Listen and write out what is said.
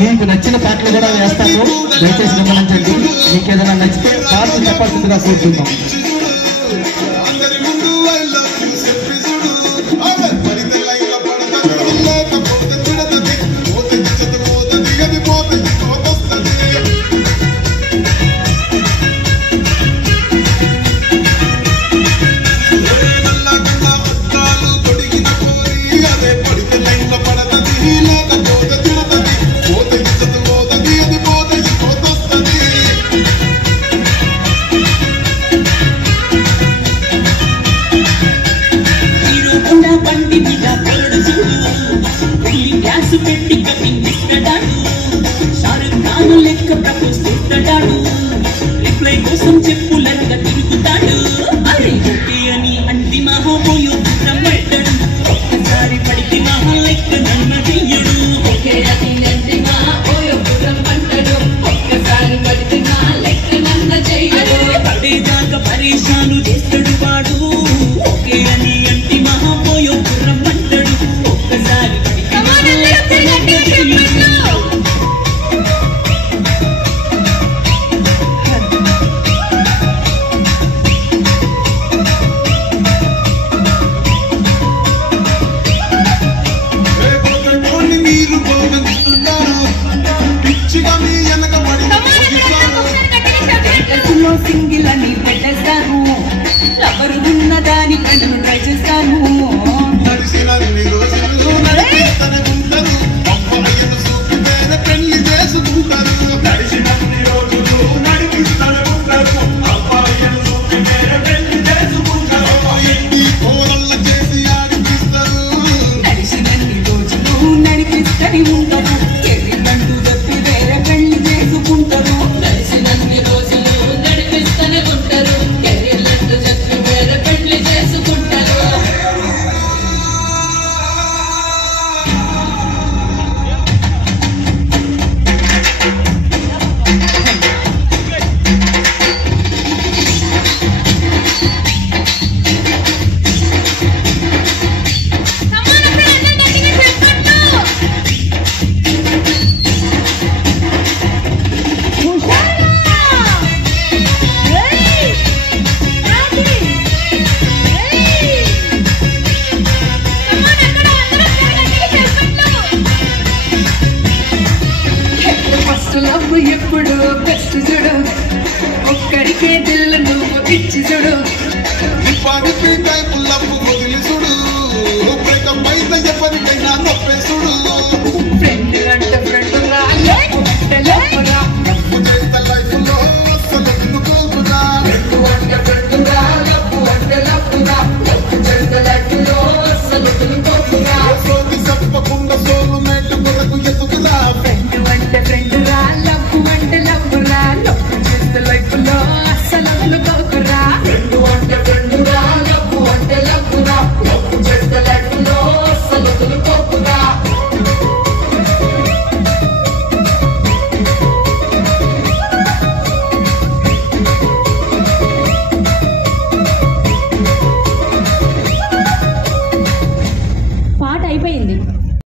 మీకు నచ్చిన పాటలు కూడా వేస్తాము, దయచేసి గమనించండి. మీకు ఏదైనా నచ్చితే పాటలు చెప్పాల్సిందిగా కోరుతున్నాం. చెప్పులగా తిరుగుతాడు అరే ఓకే అని అంటి మహాపోయో పుట్టమడ్డాడు ఒక్కసారి పడితే మహా లెక్క నన్ను చెయ్యడు ఓకే అని అంటి మహాపోయో పుట్టమడ్డాడు ఒక్కసారి పడితే నా లెక్క నన్ను చెయ్యడు పడేదాకా పరేషాను చేస్తాడు వాడు ఓకే అని అంటి మహాపోయో పుట్టమడ్డాడు ఒక్కసారి పడితే నా లెక్క నన్ను చెయ్యడు సింగిల్ అని పెట్టేస్తాను ఎవరు ఉన్న దాని కన్ను ట్రై చేస్తాను నడిచినన్ని రోజులు నడిపిస్తని ఉంటారు ఎర్రిబండు తప్పి వేరే పెళ్లి చేసుకుంటారు నడిచినన్ని రోజులు ఉంటారు కెరీర్లంటూ చెప్పి వేరే పెళ్లి చేసుకుంటారు ఎప్పుడు బెస్ట్ చూడు ఒక్కడికే దిల్లు నువ్వు ఇచ్చి చూడు వదిలి చూడు బ్రేకప్ అయితే ఎప్పటికైనా నొప్పే చూడు